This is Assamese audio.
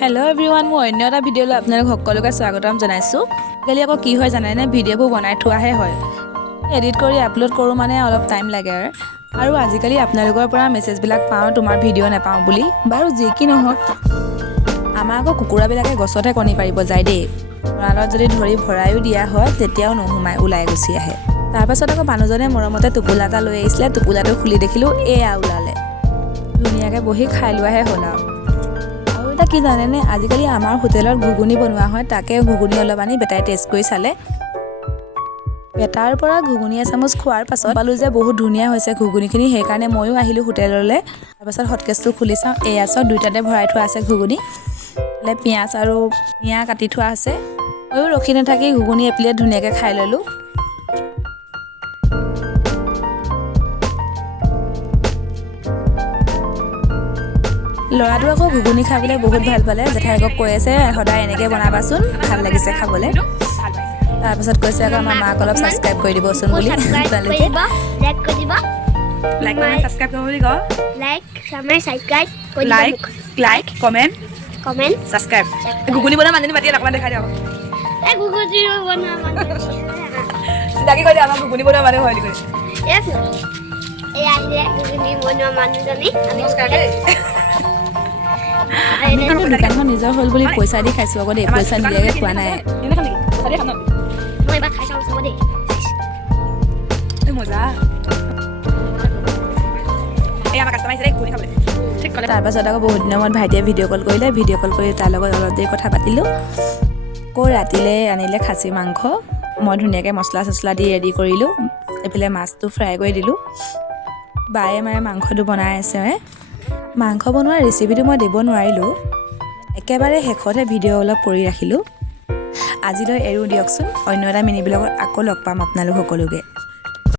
हेलो एवरीवन মই অন্য এটা ভিডিঅ'লৈ আপোনালোক সকলোকে স্বাগতম জনাইছো। আজিকালি আকৌ কি হয় জানেনে ভিডিঅ'বোৰ বনাই থোৱাহে হয়। এডিট কৰি আপলোড কৰোঁ মানে অলপ টাইম লাগে আৰু আজিকালি আপোনালোকৰ পৰা মেছেজবিলাক পাওঁ তোমাৰ ভিডিঅ' নাপাওঁ বুলি। বাৰু যি কি নহওক আমাৰ আকৌ কুকুৰাবিলাকে গছতে কণী পাৰিব যায় দেই। গঁৰালত যদি ধৰি ভৰায়ো দিয়া হয় তেতিয়াও নোসোমায় ওলাই গুচি আহে। তাৰপাছত আকৌ মানুহজনে মৰমতে টোপোলা এটা লৈ আহিছিলে, টোপোলাটো খুলি দেখিলোঁ এয়া ওলালে। ধুনীয়াকৈ বহি খাই লোৱাহে হ'ল আৰু। এটা কি জানেনে আজিকালি আমাৰ হোটেলত ঘুগুনি বনোৱা হয়, তাকে ঘুগুনি অলপ আনি বেটাই টেষ্ট কৰি চালে। বেটাৰ পৰা ঘুগুনি এচামুচ খোৱাৰ পাছত পালোঁ যে বহুত ধুনীয়া হৈছে ঘুগুনিখিনি, সেইকাৰণে ময়ো আহিলোঁ হোটেললৈ। তাৰপাছত হটকেছটো খুলি চাওঁ, এয়া চাওঁ দুইটাতে ভৰাই থোৱা আছে ঘুগুনি। পিঁয়াজ আৰু পিঁয়াজ কাটি থোৱা আছে। ময়ো ৰখি নাথাকি ঘুগুনি এপ্লেট ধুনীয়াকৈ খাই ল'লোঁ। ল'ৰাটো আকৌ ঘুগুনি খাবলৈ বহুত ভাল পালে, জেঠাইকক কৈ আছে সদায় এনেকৈ বনাবাচোন, ভাল লাগিছে খাবলৈ। তাৰপিছত কৈছে আকৌ আমাৰ মাক অলপ ছাবস্ক্ৰাইব কৰি দিবচোন বুলি। ঘুগুনি বনোৱা মানুহজনী মাতি অকণমান দেখাই দিয়ক। চিনাকি কৰি আমাৰ ঘুগুনি বনোৱা মানুহ হয় নেকি? দোকানখন নিজৰ হ'ল বুলি পইচা দি খাইছোঁ আকৌ দেই, পইচা নিদিয়াকৈ খোৱা নাই। তাৰপাছত আকৌ বহুত দিনৰ মূৰত ভাইটিয়ে ভিডিঅ' কল কৰিলে, ভিডিঅ' কল কৰি তাৰ লগত অলপ দেৰি কথা পাতিলোঁ। আকৌ ৰাতিলৈ আনিলে খাচী মাংস, মই ধুনীয়াকৈ মছলা চছলা দি ৰেডি কৰিলোঁ। এইফালে মাছটো ফ্ৰাই কৰি দিলোঁ। বায়ে মায়ে মাংসটো বনাই আছে। মাংস বনোৱাৰ ৰেচিপিটো মই দিব নোৱাৰিলোঁ, একেবাৰে শেষতহে ভিডিঅ' অলপ কৰি ৰাখিলোঁ। আজিলৈ এৰো দিয়কচোন, অন্য এটা মিনি ব্লগত আকৌ লগ পাম আপোনালোক সকলোকে।